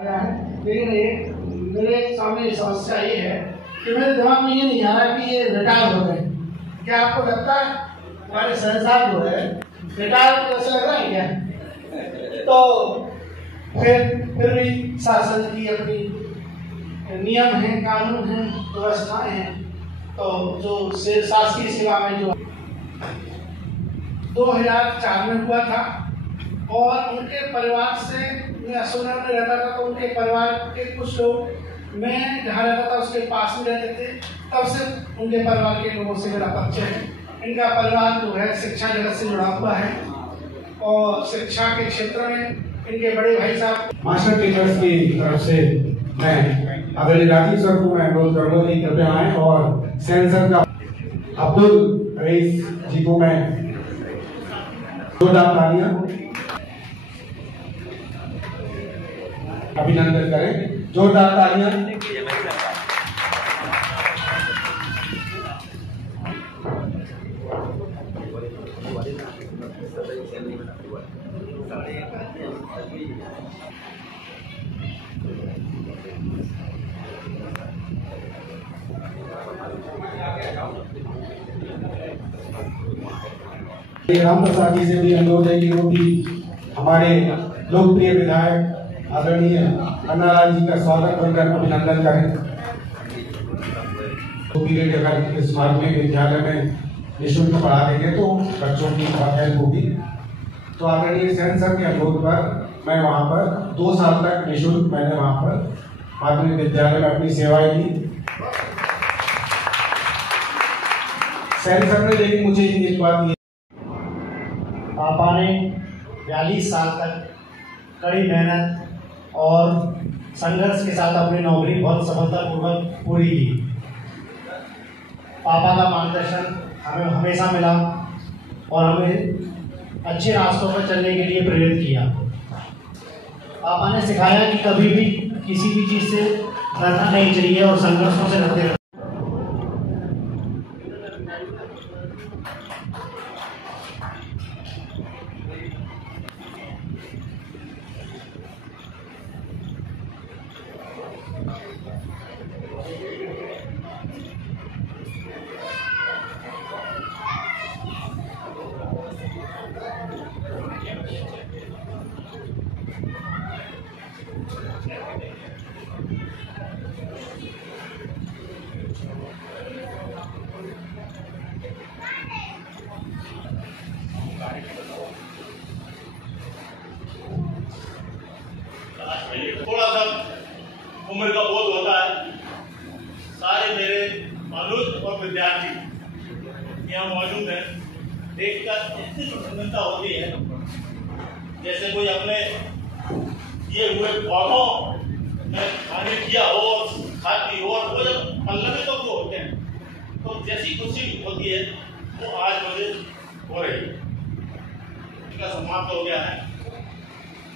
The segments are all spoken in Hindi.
लेकिन एक मेरे सामने समस्या ये है कि मेरे दिमाग में ये नहीं आ रहा कि ये रिटायर हो गए। क्या आपको लगता है हमारे संसार जो है रिटायर तो ऐसा लग रहा है क्या? तो फिर भी शासन की अपनी नियम है, कानून है, व्यवस्थाएं हैं। तो जो शासकीय सेवा में जो 2004 में हुआ था और उनके परिवार से मैं असोना में रहता था, तो उनके परिवार के कुछ लोग मैं जहाँ रहता था उसके पास में रहते थे, तब से उनके परिवार के लोगों से मेरा परिचय है। इनका परिवार जो है शिक्षा जगत से जुड़ा हुआ है और शिक्षा के क्षेत्र में इनके बड़े भाई साहब मास्टर टीचर्स की तरफ से मैं आदरणीय राजीव सर को मैं अनुरोध करूंगा कि कृपया आए और सेंसर का अब्दुल रईस जी को मैं जोरदार तालियां अभिनंदन करें, जोरदार तालियां। राम प्रसाद जी से भी अनुरोध है कि वो भी हमारे लोकप्रिय विधायक आदरणीय अन्नालाल जी का स्वागत करकर अभिनंदन करें। तो पीरियड अगर इस माध्यमिक विद्यालय में निःशुल्क पढ़ा देंगे तो बच्चों की बहुत हेल्प होगी। तो आदरणीय सेंसर के अनुरोध पर मैं वहाँ पर 2 साल तक निःशुल्क मैंने वहाँ पर माध्यमिक विद्यालय में अपनी सेवाएं दी। सेंसर ने लेकिन मुझे एक बात पापा ने 42 साल तक कड़ी मेहनत और संघर्ष के साथ अपनी नौकरी बहुत सफलतापूर्वक पूरी की। पापा का मार्गदर्शन हमें हमेशा मिला और हमें अच्छे रास्तों पर चलने के लिए प्रेरित किया। पापा ने सिखाया कि कभी भी किसी भी चीज़ से डरना नहीं चाहिए और संघर्षों से लड़ते रहना। थोड़ा सा उम्र का बोध होता है। सारे मेरे अनुज और विद्यार्थी यहाँ मौजूद हैं, देखकर इतनी प्रसन्नता होती है जैसे कोई अपने ये हुए पौधों में खाने किया हो और खाती हो, और वो जब पल्लवी तो वो होते हैं तो जैसी खुशी होती है वो आज मुझे हो रही है। इनका समाप्त हो गया है।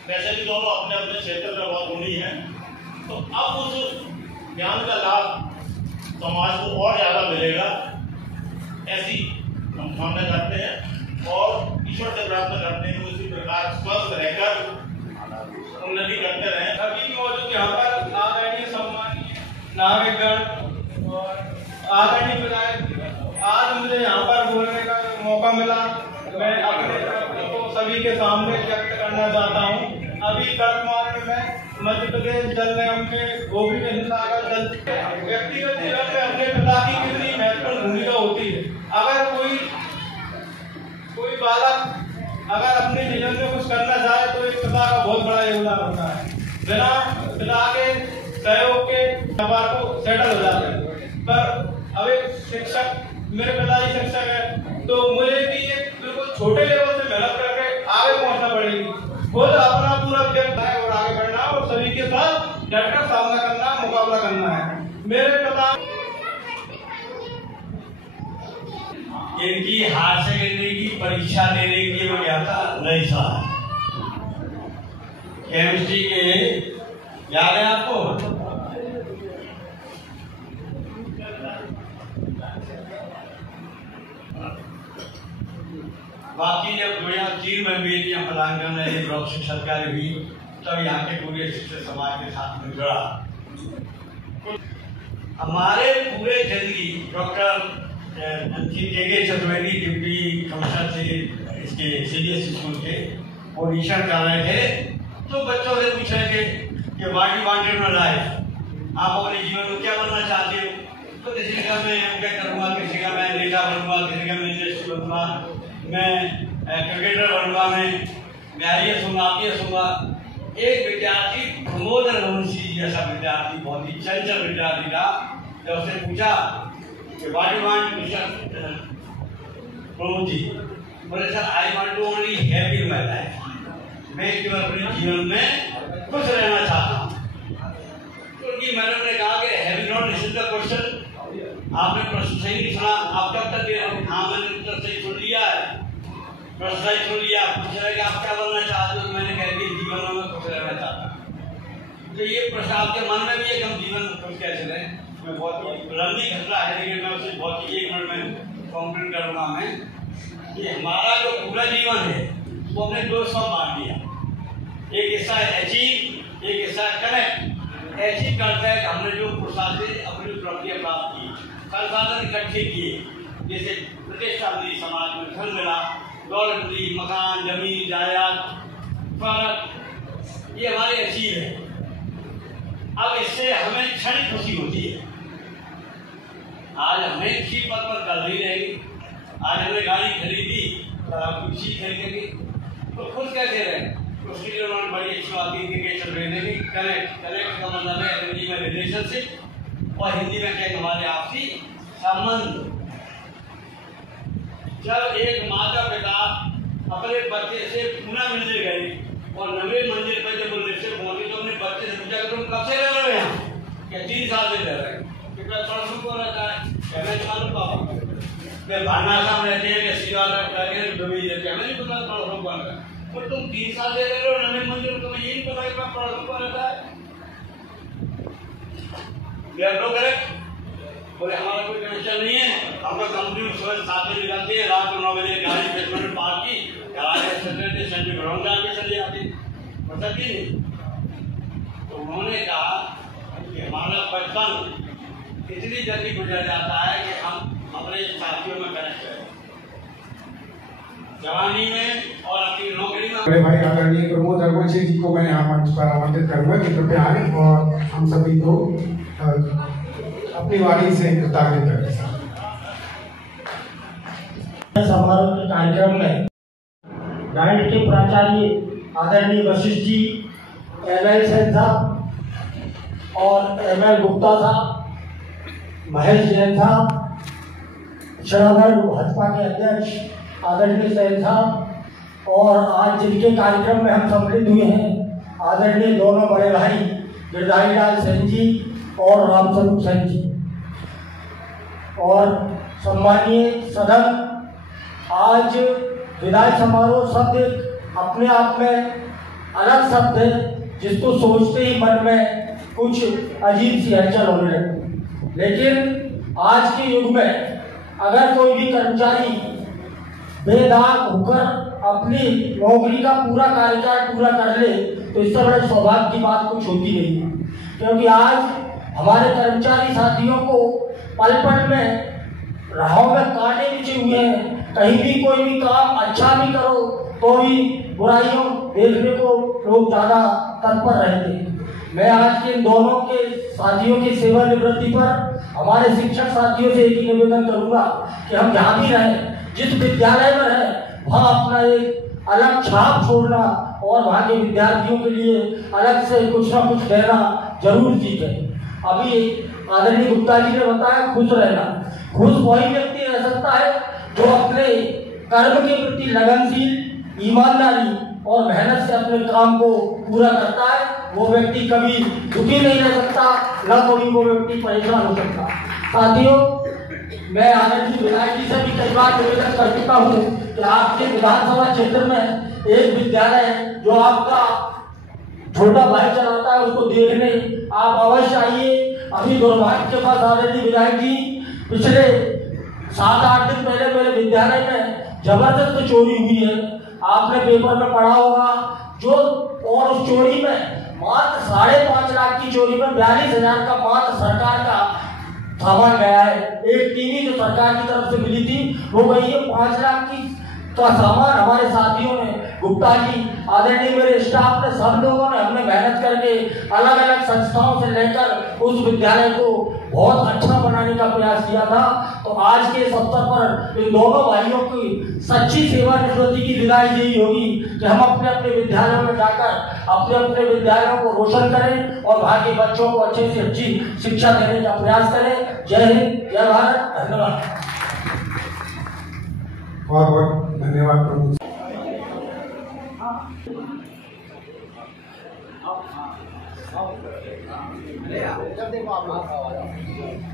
वैसे भी दोनों अपने अपने क्षेत्र में बहुत गुणी हैं, तो अब उस ज्ञान का लाभ समाज को और ज़्यादा मिलेगा, ऐसी हम कामना करते हैं और ईश्वर से प्रार्थना करते हैं कि उसी प्रकार स्वस्थ रहकर उन्नति करते रहें। सभी मौजूद यहाँ पर आदरणीय सम्मानीय नागरिकगण और आदरणीय विधायक, आज मुझे यहाँ पर बोलने का मौका मिला। मैं अपने को सभी के सामने व्यक्त करना चाहता हूँ। अभी वर्तमान में मध्य प्रदेश जल निगम के गोभी में सागर जल व्यक्तिगत जीवन में अपने पिता की कितनी महत्वपूर्ण भूमिका होती है। अगर कोई बालक अगर अपने जीवन में कुछ करना चाहे तो एक पिता का बहुत बड़ा योगदान होता है। बिना पिता के सहयोग के व्यापार को सेटल हो जाते हैं। पर अब एक शिक्षक, मेरे पिताजी शिक्षक है, तो मुझे भी एक बिल्कुल छोटे लेवल से मेहनत करके आगे पहुंचना पड़ेगी। खुद अपना पूरा व्यक्त है और आगे बढ़ना और सभी के साथ डटकर सामना करना, मुकाबला करना है। मेरे पिता इनकी हायर सेकेंडरी की परीक्षा देने के लिए वो गया था नहीं था, केमिस्ट्री के, याद है आपको? बाकी जब 2003 में मेरी पलांगन ब्लॉक शिक्षा अधिकारी हुई, तब यहाँ के पूरे शिक्षक समाज के साथ में जुड़ा। हमारे पूरे जिंदगी डॉक्टर के चतुर्वेदी डिप्टी कमिश्नर थे इसके CBSE स्कूल के, वो निरीक्षण कर रहे थे तो बच्चों से पूछ रहे थे कि what you wanted in life, आप अपने जीवन में क्या बनना चाहते हो? तो किसी का मैं क्या करूँगा, किसी का मैं नेता बनूंगा, किसी का मैं इंडस्ट्री बनूंगा, मैं क्रिकेटर बनूंगा, मैं IAS होगा, IPS होगा। एक विद्यार्थी प्रमोद रघुवंशी जैसा विद्यार्थी, बहुत ही चंचल विद्यार्थी था, जब उसने पूछा कि what you want mister Pramod ji, बोले sir I want to only happy in my life, मैं केवल अपने जीवन में खुश रहना चाहता हूँ। तो उनकी मैडम ने कहा कि have you not listened the question, आपने प्रश्न सही नहीं सुना, आप कब तक दे रहे हो? हाँ मैंने उत्तर सही सुन लिया है, प्रश्न सही सुन लिया, पूछ रहे कि आप क्या बनना चाहते हो? मैंने कह दिया जीवन में मैं खुश रहना चाहता हूँ। तो ये प्रश्न आपके मन में भी है कि हम जीवन में खुश कैसे रहें? मैं बहुत लंबी घटना है लेकिन मैं उसे बहुत ही 1 मिनट में कंप्लीट करूँगा। मैं कि हमारा जो पूरा जीवन है वो अपने 2 हिस्सों में बांट दिया। एक हिस्सा है अचीव, एक हिस्सा है कनेक्ट। अचीव करता है कि हमने जो पुरुषार्थ से अपनी उपलब्धियां प्राप्त की, संसाधन इकट्ठे किए, जैसे प्रतिष्ठा मिली, समाज में धन मिला, दौलत मिली, मकान, जमीन, जायदाद, फर्क, ये हमारे अचीव है। अब इससे हमें क्षणिक खुशी होती है। आज हमें किसी पद पर कर नहीं रहेगी, आज हमने गाड़ी खरीदी और आप कुछ चीज खरीदेंगे तो खुश कैसे रहें? उसके लिए उन्होंने बड़ी अच्छी बात की चल रही है। कनेक्ट का मतलब है हिंदी में रिलेशनशिप और हिंदी में क्या हमारे आपसी संबंध। जब एक माता पिता अपने बच्चे से पुनः मिलने गए और नवे मंजिल पर जब निश्चित पहुंचे तो अपने बच्चे से पूछा तुम कब से रह रहे हो यहाँ? क्या 3 साल से रह रहे हैं? कितना पड़ोसों को रहता है? मैं तुम्हारे पापा मैं भानासाम रहते हैं, मैं सीधा डूबी रहते हैं, नहीं पता पड़ोसों को रहता है। तो तुम 3 साल से रह रहे हो नवे मंजिल, तुम्हें यही पता है कि पड़ोसों को रहता है? करेक्ट बोले हमारा कोई कनेक्शन नहीं है, हम लोग कंपनी में सुबह 7 बजे निकलते हैं, रात को 9 बजे गाड़ी बेसमेंट में पार्क की, सेंट्रल ग्राउंड जाके चले जाते, पता की नहीं। तो उन्होंने कहा कि हमारा बचपन इतनी जल्दी गुजर जाता है कि हम अपने साथियों में कनेक्ट करें, जवानी में और अपनी नौकरी में। मेरे भाई आदरणीय प्रमोद रघुवंशी जी को मैं यहाँ मंच पर आमंत्रित करूंगा कि कृपया आए और हम सभी को अपनी वाणी से कृतज्ञ करें। समारोह के कार्यक्रम में गाइड के प्राचार्य आदरणीय वशिष्ठ जी, ML सेन साहब और ML गुप्ता साहब, महेश जैन साहब, शराधर भाजपा के अध्यक्ष आदरणीय सेन साहब और आज जिनके कार्यक्रम में हम सम्मिलित हुए हैं आदरणीय दोनों बड़े भाई गिरधारी लाल सेन जी और रामस्वरूप सेन जी और सम्मानीय सदन। आज विदाई समारोह शब्द अपने आप में अलग शब्द है जिसको सोचते ही मन में कुछ अजीब सी हलचल होने लगती। लेकिन आज के युग में अगर कोई भी कर्मचारी बेदाग होकर अपनी नौकरी का पूरा कार्यकाल पूरा कर ले तो इससे बड़े सौभाग्य की बात कुछ होती नहीं है, क्योंकि आज हमारे कर्मचारी साथियों को पल पल में राहों में कांटे बिछे हुए हैं। कहीं भी कोई भी काम अच्छा भी करो तो भी बुराइयों देखने को लोग ज़्यादा तत्पर रहते हैं। मैं आज के दोनों के साथियों की सेवानिवृत्ति पर हमारे शिक्षक साथियों से एक ही निवेदन करूंगा कि हम जहाँ भी रहें, जिस विद्यालय में रहें, वहाँ अपना एक अलग छाप छोड़ना और वहाँ के विद्यार्थियों के लिए अलग से कुछ ना कुछ देना जरूर सीखें। अभी आदरणीय गुप्ता जी ने बताया खुश रहना। खुश वही व्यक्ति रह सकता है जो अपने कर्म के प्रति लगनशील, ईमानदारी और मेहनत से अपने काम को पूरा करता है। वो व्यक्ति कभी दुखी नहीं रह सकता, न कभी वो व्यक्ति परेशान हो सकता। साथियों, मैं आदरणीय विधायक जी से भी कई बार निवेदन कर चुका हूँ कि आपके विधानसभा क्षेत्र में एक विद्यालय है जो आपका छोटा भाई चलाता है, उसको देखने आप अवश्य आइए। अभी दुर्भाग्य के पास आदरणीय विधायक जी पिछले 7-8 दिन पहले मेरे विद्यालय में जबरदस्त चोरी हुई है। आपने पेपर में पढ़ा होगा जो और उस चोरी में मात्र 5.5 लाख की चोरी में 42,000 का मात्र सरकार का सामान गया है। एक टीवी जो सरकार की तरफ से मिली थी वो गई है 5 लाख की का सामान। हमारे साथियों ने, गुप्ता जी, आदरणीय मेरे स्टाफ ने, सब लोगों ने हमने मेहनत करके अलग अलग संस्थाओं से लेकर उस विद्यालय को बहुत अच्छा बनाने का प्रयास किया था। तो आज के इस अवसर पर इन दोनों भाइयों की सच्ची सेवानिवृत्ति की विदाई यही होगी कि हम अपने अपने विद्यालयों में जाकर अपने अपने विद्यालयों को रोशन करें और वहाँ के बच्चों को अच्छे से अच्छी शिक्षा देने का प्रयास करें। जय हिंद, जय भारत, धन्यवाद। बहुत बहुत धन्यवाद प्रमुख। जब देखो आप लोग